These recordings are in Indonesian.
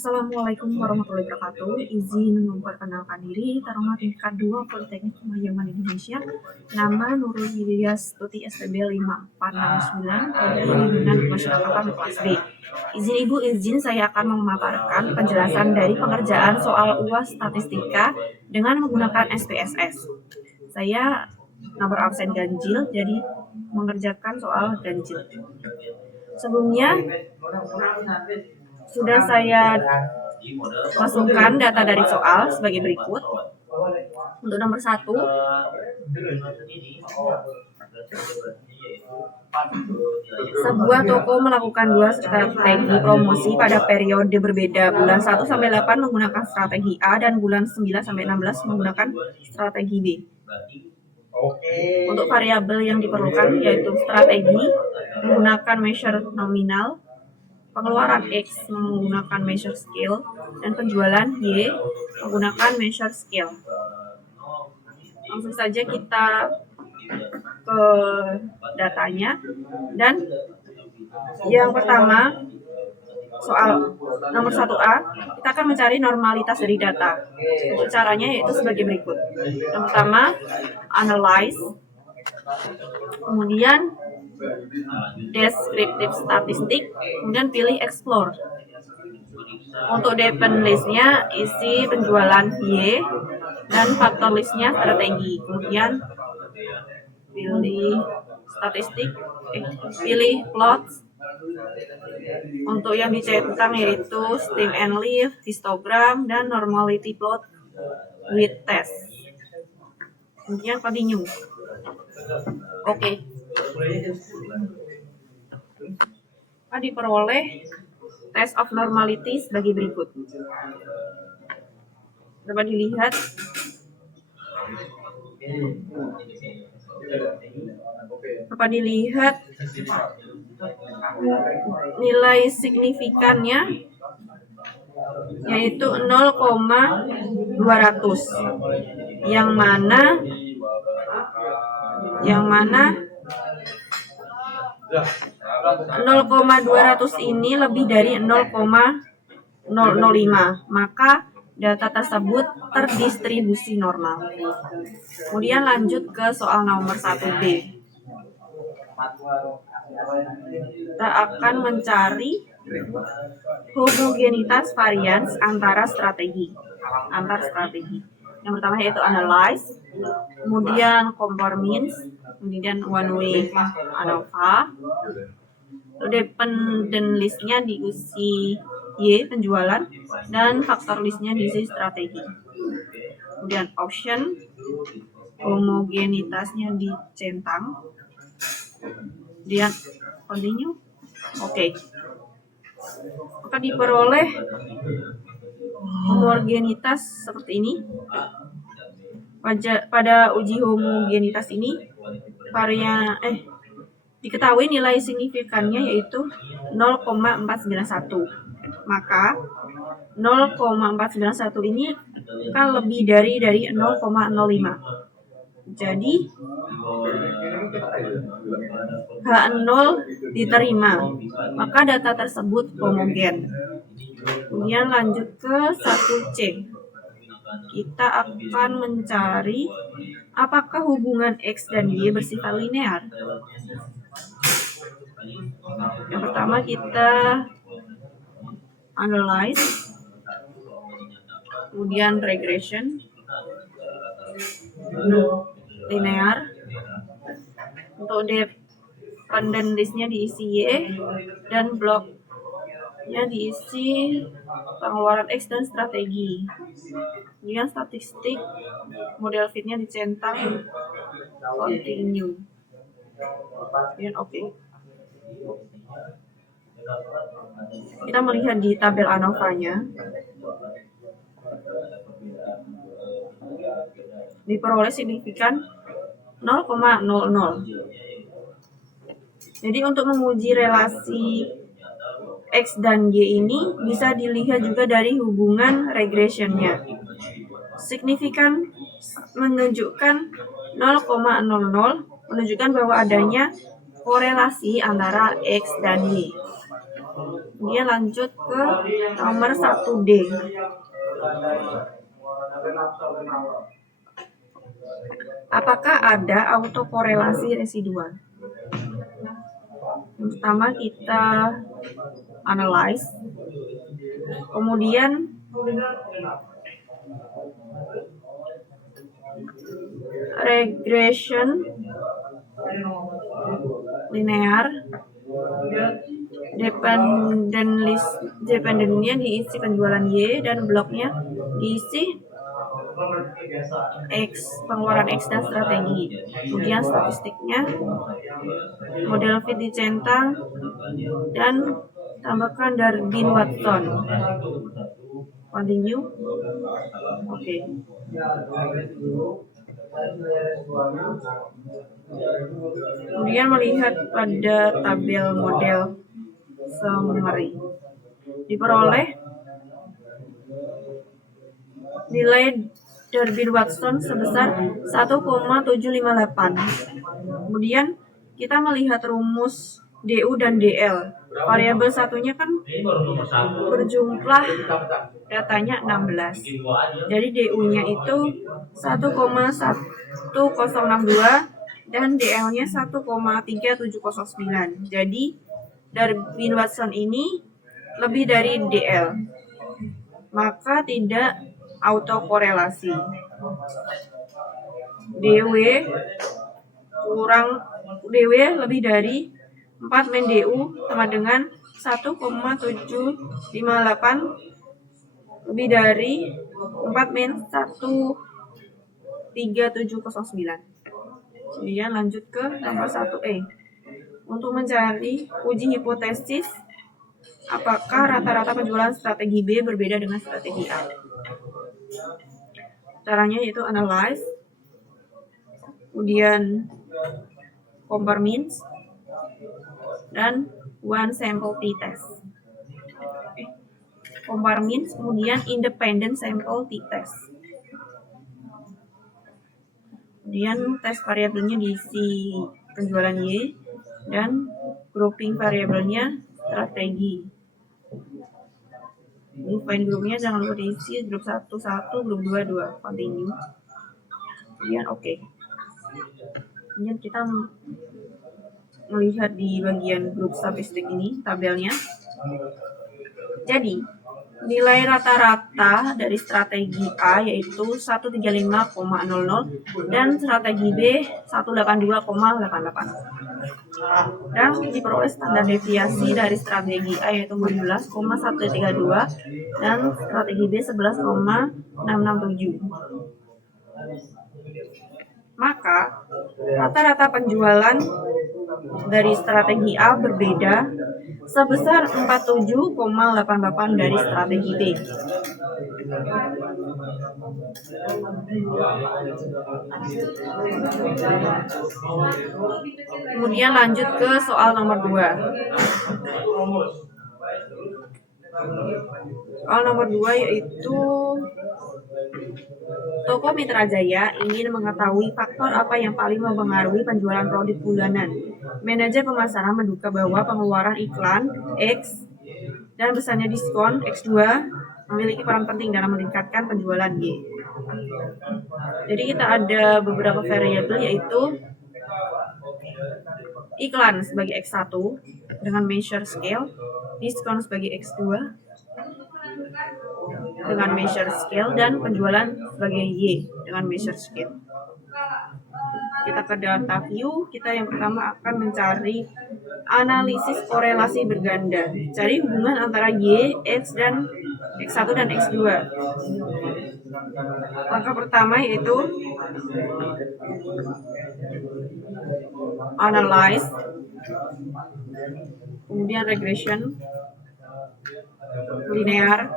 Assalamualaikum warahmatullahi wabarakatuh. Izin memperkenalkan diri, Taruna tingkat 2 Politeknik Kemayoran Indonesia. Nama Nurul Hidias Tuti STB 5469, kode bimbingan pemasyarakatan kelas B. Izin saya akan memaparkan penjelasan dari pengerjaan soal UAS statistika dengan menggunakan SPSS. Saya nomor absen ganjil, jadi mengerjakan soal ganjil. Sebelumnya sudah saya masukkan data dari soal sebagai berikut. Untuk nomor 1, sebuah toko melakukan 2 strategi promosi pada periode berbeda, bulan 1 sampai 8 menggunakan strategi A dan bulan 9 sampai 16 menggunakan strategi B. Untuk variabel yang diperlukan yaitu strategi menggunakan measure nominal, pengeluaran X menggunakan measure scale, dan penjualan Y menggunakan measure scale. Langsung saja kita ke datanya. Dan yang pertama, soal nomor 1A, kita akan mencari normalitas dari data. Untuk caranya yaitu sebagai berikut. Yang pertama, analyze, kemudian descriptive statistik, kemudian pilih explore. Untuk depend listnya isi penjualan Y dan faktor listnya strategi. Kemudian pilih statistik, pilih plot. Untuk yang dicentang yaitu stem and leaf, histogram, dan normality plot with test. Kemudian continue. Oke. Diperoleh test of normality sebagai berikut. Dapat dilihat nilai signifikannya yaitu 0,200, yang mana 0,200 ini lebih dari 0,005, maka data tersebut terdistribusi normal. Kemudian lanjut ke soal nomor 1B. Kita akan mencari homogenitas varians antar strategi. Yang pertama yaitu analyze, kemudian compare means, kemudian one way ANOVA. Dependent listnya diisi Y penjualan dan faktor listnya diisi strategi. Kemudian option, homogenitasnya dicentang. Kemudian continue. Oke. Maka diperoleh homogenitas seperti ini. Pada uji homogenitas ini diketahui nilai signifikannya yaitu 0,491. Maka 0,491 ini kan lebih dari 0,05. Jadi H0 diterima, maka data tersebut homogen. Kemudian lanjut ke 1C. Kita akan mencari apakah hubungan X dan Y bersifat linear. Yang pertama kita analyze, kemudian regression, linear. Untuk dependent listnya diisi Y dan bloknya diisi pengeluaran X dan strategi. Kemudian statistik, model fitnya dicentang, continue. Kemudian oke. Kita melihat di tabel ANOVA-nya, diperoleh signifikan 0,00. Jadi untuk menguji relasi X dan Y ini bisa dilihat juga dari hubungan regressionnya. Signifikan menunjukkan 0,00, menunjukkan bahwa adanya korelasi antara X dan Y. Kemudian lanjut ke nomor 1D. Apakah ada autokorelasi residual? Yang pertama kita analyze, kemudian regression linear, dependentnya diisi penjualan Y dan bloknya diisi X, pengeluaran X dan strategi. Kemudian statistiknya model fit dicentang dan tambahkan Darwin-Watson. Continue. Oke. Kemudian melihat pada tabel model summary, diperoleh nilai Darwin-Watson sebesar 1,758. Kemudian kita melihat rumus DU dan DL. Variabel satunya kan berjumlah datanya 16. Jadi DU-nya itu 1,1062 dan DL-nya 1,3709. Jadi Darwin-Watson ini lebih dari DL. Maka tidak autokorelasi. DW lebih dari 4 min DU sama dengan 1,758 lebih dari 4 min 13709. Kemudian lanjut ke nomor 1E. Untuk mencari uji hipotesis apakah rata-rata penjualan strategi B berbeda dengan strategi A. Caranya yaitu analyze, kemudian compare means, dan one sample t-test. Compare means, kemudian independent sample t-test. Kemudian tes variabelnya diisi penjualan Y dan grouping variabelnya strategi. Ini find groupnya jangan lupa diisi grup 1 1, grup 2 2. Continue. Kemudian oke. Kemudian kita melihat di bagian grup statistik ini tabelnya. Jadi nilai rata-rata dari strategi A yaitu 135,00 dan strategi B 182,88. Dan diperoleh standar deviasi dari strategi A yaitu 14,132 dan strategi B 11,667. Maka rata-rata penjualan dari strategi A berbeda sebesar 47,88 dari strategi B. Kemudian lanjut ke soal nomor 2. Soal nomor 2 yaitu toko Mitra Jaya ingin mengetahui faktor apa yang paling mempengaruhi penjualan produk bulanan. Manajer pemasaran menduga bahwa pengeluaran iklan X dan besarnya diskon X2 memiliki peran penting dalam meningkatkan penjualan Y. Jadi kita ada beberapa variabel yaitu iklan sebagai X1 dengan measure scale, diskon sebagai X2 dengan measure scale, dan penjualan sebagai Y dengan measure scale. Kita ke data view, kita yang pertama akan mencari analisis korelasi berganda. Cari hubungan antara Y, X, dan X1 dan X2. Langkah pertama yaitu analyze, kemudian regression, linear,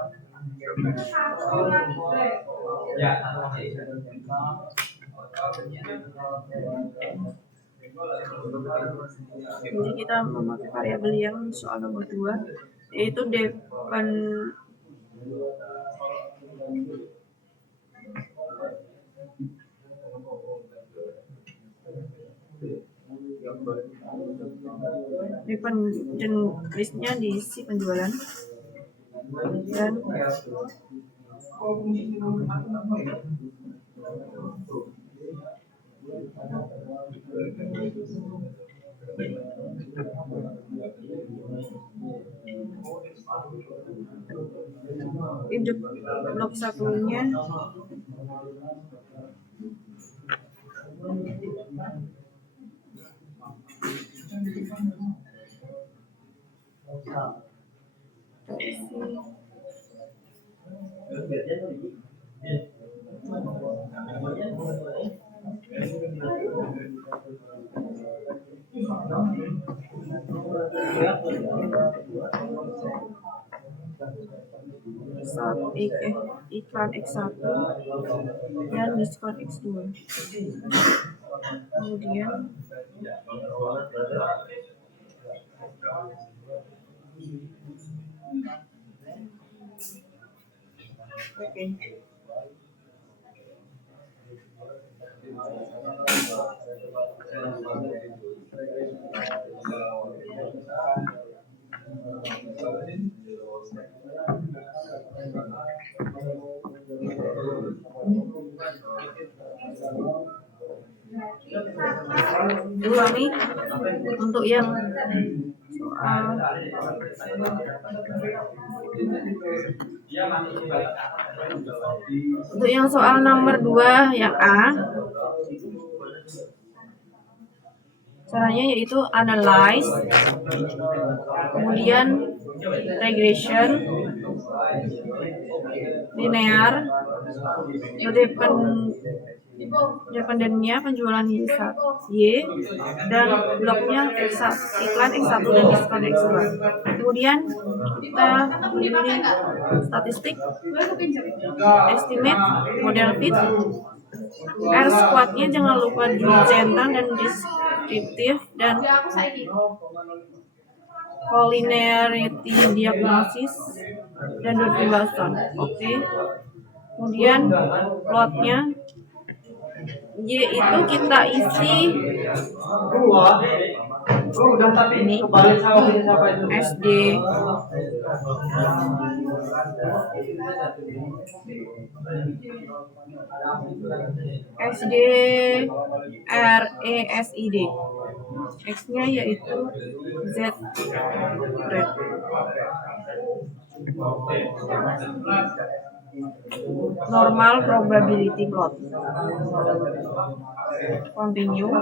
jadi kita memakai variabel yang soal nomor 2 yaitu dependent listnya diisi penjualan dan hidup blok satunya iklan X1 dan diskon X2. Kemudian ulangi untuk yang soal nomor 2 yang A, caranya yaitu analyze, kemudian regression, linear, dependennya penjualan Y dan bloknya iklan X1 dan diskon X2. Kemudian kita pilih statistik, estimate, model fit, R squad-nya jangan lupa dicentang dan deskriptif, dan collinearity diagnosis dan pembahasan. Oke. Kemudian plotnya Y itu kita isi ini SD RESID, X-nya yaitu Z red. Normal probability plot. Continue.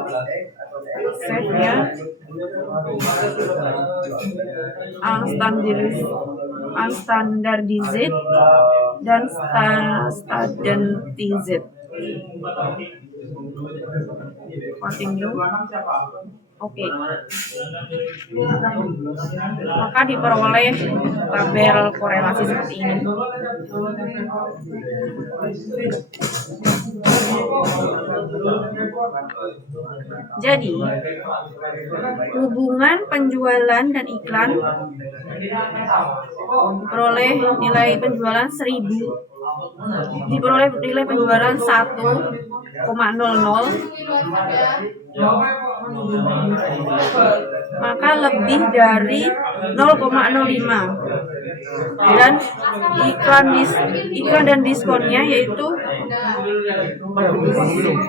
Save-nya unstandardized dan standardized. Continue. Oke. Maka diperoleh tabel korelasi seperti ini. Jadi, hubungan penjualan dan iklan diperoleh nilai penjualan 1000, diperoleh nilai penjualan 1,00, maka lebih dari 0,05, dan iklan dan diskonnya yaitu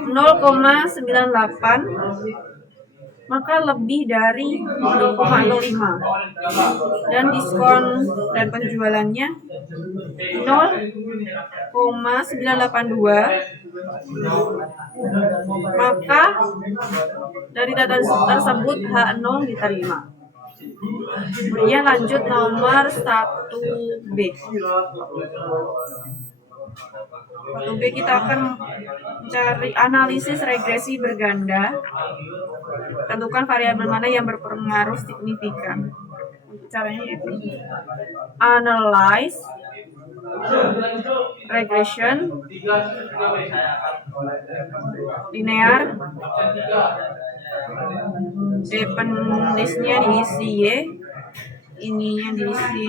0,98, maka lebih dari 0,05, dan diskon dan penjualannya 0,982, maka dari data tersebut H0 diterima. Kemudian lanjut nomor 1B. 1B kita akan mencari analisis regresi berganda. Tentukan variabel mana yang berpengaruh signifikan. Caranya itu analyze, regression, linear, dependence-nya diisi Y, ininya diisi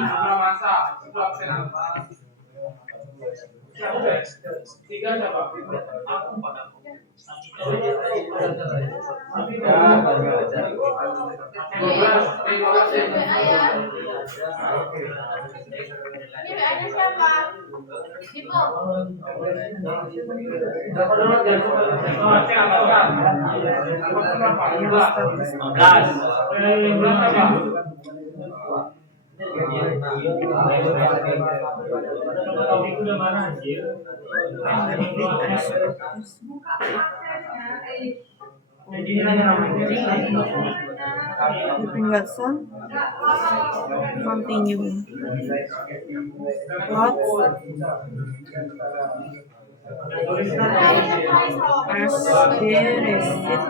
Watson, continue. Lots SD receipt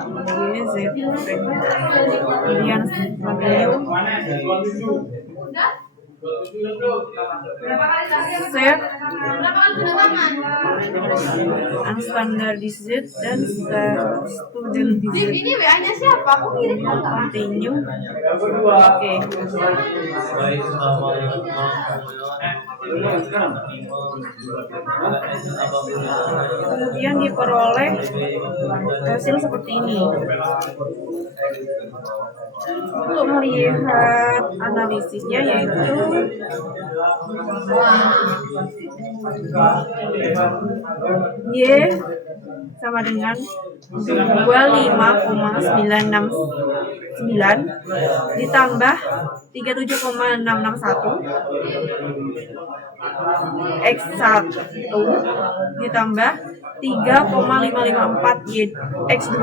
YZ kemudian continue. Set unstandardized dan student digit. Ini WA-nya siapa? Aku kirim Continue. Oke. Kemudian diperoleh hasil seperti ini. Untuk melihat analisisnya yaitu Y sama dengan 25,969 ditambah 37,661 X1 ditambah 3,554 X2.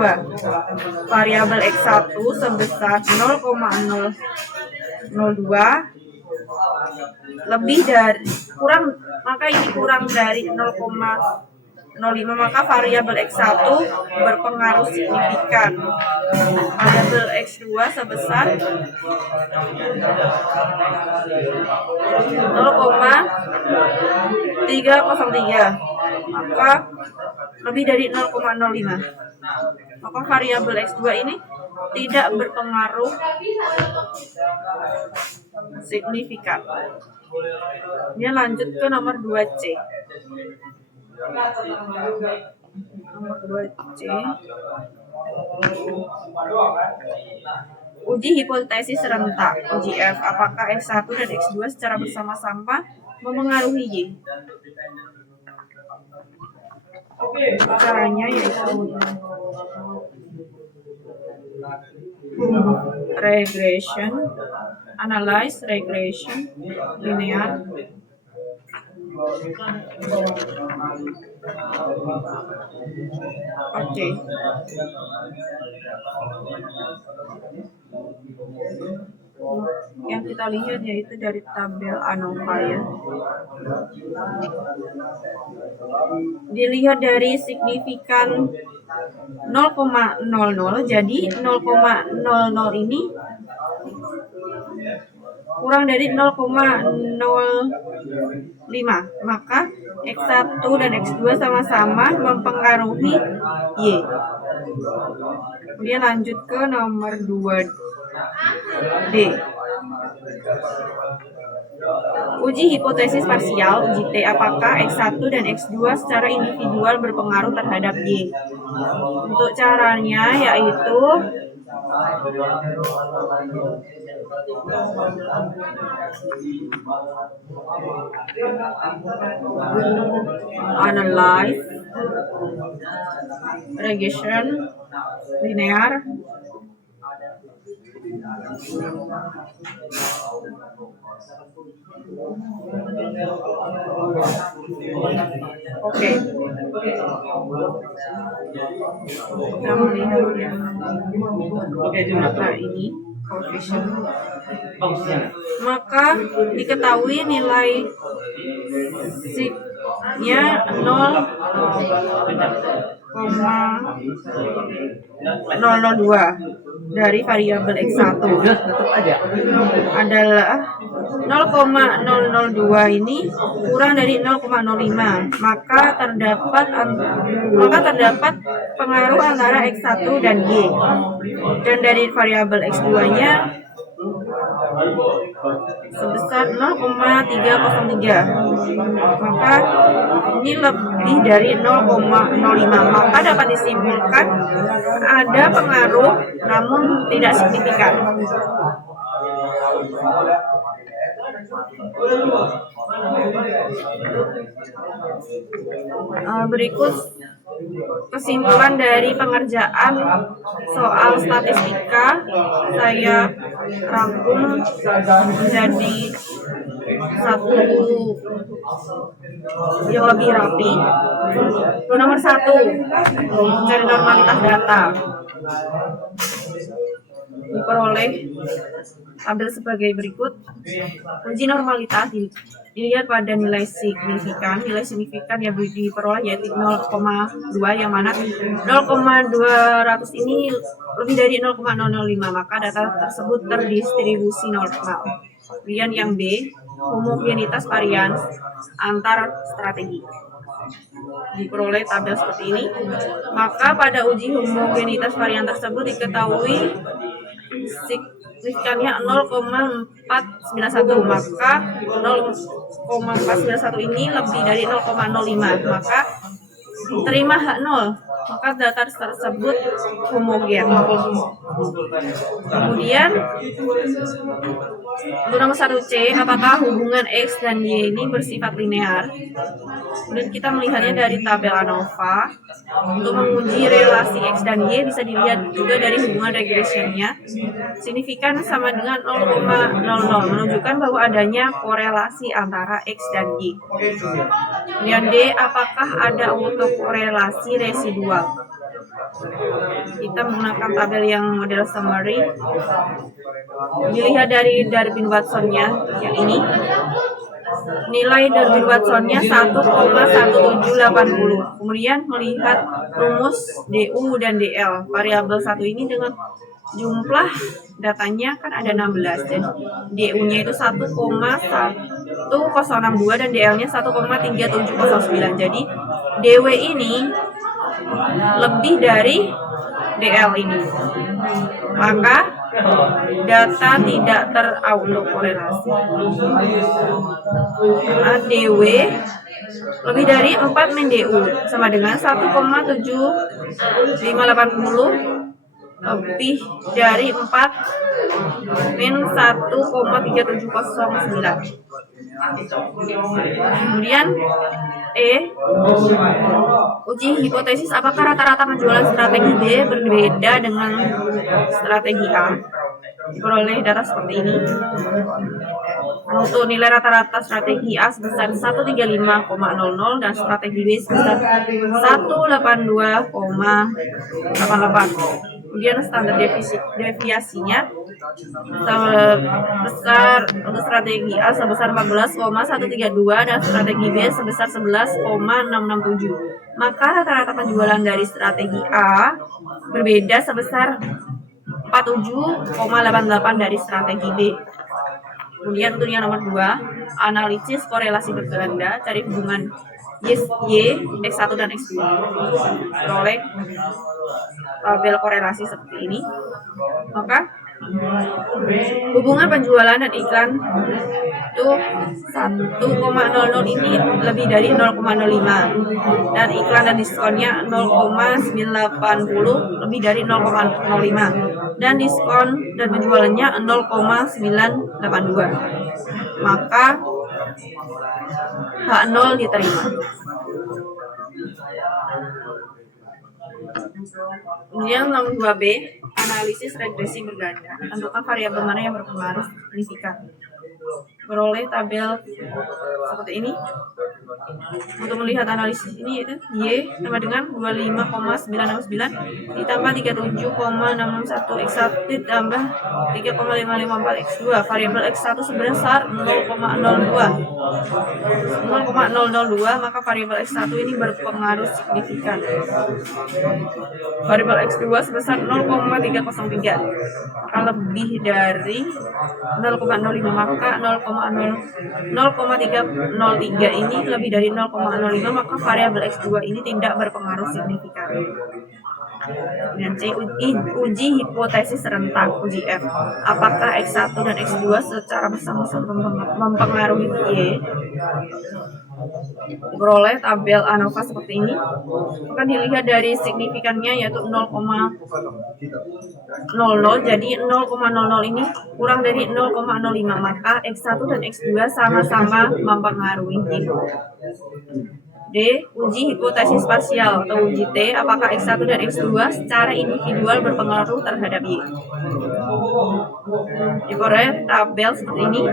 Variabel X1 sebesar 0,002 lebih dari maka ini kurang dari 0,05, maka variabel X1 berpengaruh signifikan. Variabel X2 sebesar 0,303, maka lebih dari 0,05. Maka variabel X2 ini tidak berpengaruh signifikan. Ini lanjut ke nomor 2C. Nomor 2C. Uji hipotesis serentak (UJF). Apakah X1 dan X2 secara bersama-sama memengaruhi Y? Caranya yaitu regression, analyze regression, linear. Oke. Yang kita lihat yaitu dari tabel ANOVA ya. Dilihat dari signifikan 0,00, jadi 0,00 ini kurang dari 0,05, maka X1 dan X2 sama-sama mempengaruhi Y. Kemudian lanjut ke nomor 2D. Uji hipotesis parsial (UJT). Apakah X1 dan X2 secara individual berpengaruh terhadap Y? Untuk caranya yaitu analyze regression, linear. Oke. Kita melihat ya. Data ini coefficient. Maka diketahui nilai signya 0,002 dari variabel X1 adalah 0,002 ini kurang dari 0,05, maka terdapat pengaruh antara X1 dan Y, dan dari variabel X2 nya sebesar 0,303, maka ini lebih dari 0,05, maka dapat disimpulkan ada pengaruh namun tidak signifikan. Berikut kesimpulan dari pengerjaan soal statistika saya rangkum menjadi satu yang lebih rapi. Nomor 1, mencari normalitas data. Diperoleh tabel sebagai berikut. Uji normalitas dilihat pada nilai signifikan. Nilai signifikan yang diperoleh yaitu 0,2, yang mana 0,200 ini lebih dari 0,005, maka data tersebut terdistribusi normal. Kemudian yang B, homogenitas varian antar strategi. Diperoleh tabel seperti ini. Maka pada uji homogenitas varian tersebut diketahui signifikannya 0,491, maka 0,491 ini lebih dari 0,05, maka terima H0, maka data tersebut homogen. Kemudian untuk nomor 1C, apakah hubungan X dan Y ini bersifat linear? Kemudian kita melihatnya dari tabel ANOVA. Untuk menguji relasi X dan Y bisa dilihat juga dari hubungan regressionnya. Signifikan sama dengan 0,00, menunjukkan bahwa adanya korelasi antara X dan Y. Kemudian D, apakah ada autokorelasi residual? Kita menggunakan tabel yang model summary. Dilihat dari Darwin-Watson-nya yang ini. Nilai Darwin-Watson-nya 1,1780. Kemudian melihat rumus DU dan DL. Variabel satu ini dengan jumlah datanya kan ada 16, dan DU-nya itu 1,1062 dan DL-nya 1,3709. Jadi DW ini lebih dari DL ini, maka data tidak terautokorelasi. Karena DW lebih dari 4 min DU sama dengan 1,7580 lebih dari 4 min 1,3709. Kemudian uji hipotesis, apakah rata-rata penjualan strategi B berbeda dengan strategi A? Diperoleh data seperti ini. Untuk nilai rata-rata strategi A sebesar 135,00 dan strategi B sebesar 182,88. Kemudian standar deviasinya sebesar untuk strategi A sebesar 14,132 dan strategi B sebesar 11,667. Maka rata-rata penjualan dari strategi A berbeda sebesar 47,88 dari strategi B. Kemudian untuk yang nomor 2, analisis korelasi berganda, cari hubungan Y, X1 dan X2. Peroleh tabel korelasi seperti ini. Maka hubungan penjualan dan iklan itu 1,00 ini lebih dari 0,05, dan iklan dan diskonnya 0,980 lebih dari 0,05, dan diskon dan penjualannya 0,982, maka H0 diterima. Kemudian nomor 2B, analisis regresi berganda. Tentukan variabel mana yang berpengaruh signifikan. Peroleh tabel seperti ini. Untuk melihat analisis ini yaitu Y sama dengan 25,969 ditambah 37,661 X1 ditambah 3,554 X2. Variabel X1 sebesar 0,002, maka variabel X1 ini berpengaruh signifikan. Variabel X2 sebesar 0,303, maka lebih dari 0,05, maka 0,303 ini lebih dari 0,05, maka variabel X2 ini tidak berpengaruh signifikan. Dan C. Uji hipotesis rentak, uji F. Apakah X1 dan X2 secara bersama-sama mempengaruhi Y? Diperoleh tabel ANOVA seperti ini. Akan dilihat dari signifikannya yaitu 0,00. Jadi 0,00 ini kurang dari 0,05, maka X1 dan X2 sama-sama mempengaruhi Y. D. Uji hipotesis parsial atau uji T. Apakah X1 dan X2 secara individual berpengaruh terhadap Y? Diperoleh tabel seperti ini.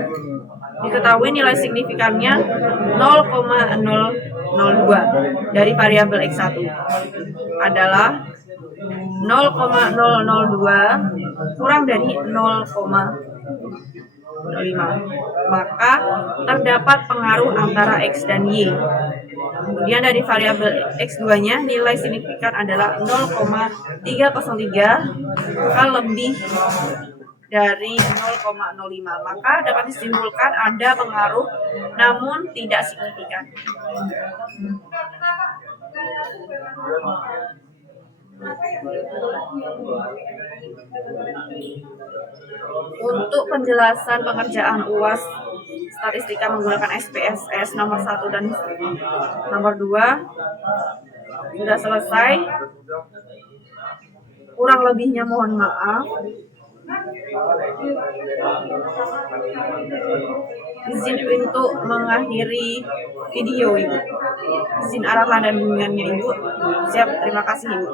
Diketahui nilai signifikannya 0,002 dari variabel X1 adalah 0,002 kurang dari 0,05, maka terdapat pengaruh antara X dan Y. Kemudian dari variabel X2-nya nilai signifikan adalah 0,303, maka lebih dari 0,05, maka dapat disimpulkan ada pengaruh namun tidak signifikan. Untuk penjelasan pengerjaan UAS statistika menggunakan SPSS nomor 1 dan nomor 2 sudah selesai. Kurang lebihnya mohon maaf. Izin untuk mengakhiri video Ibu. Izin arahan dan bimbingannya Ibu. Siap, terima kasih Ibu.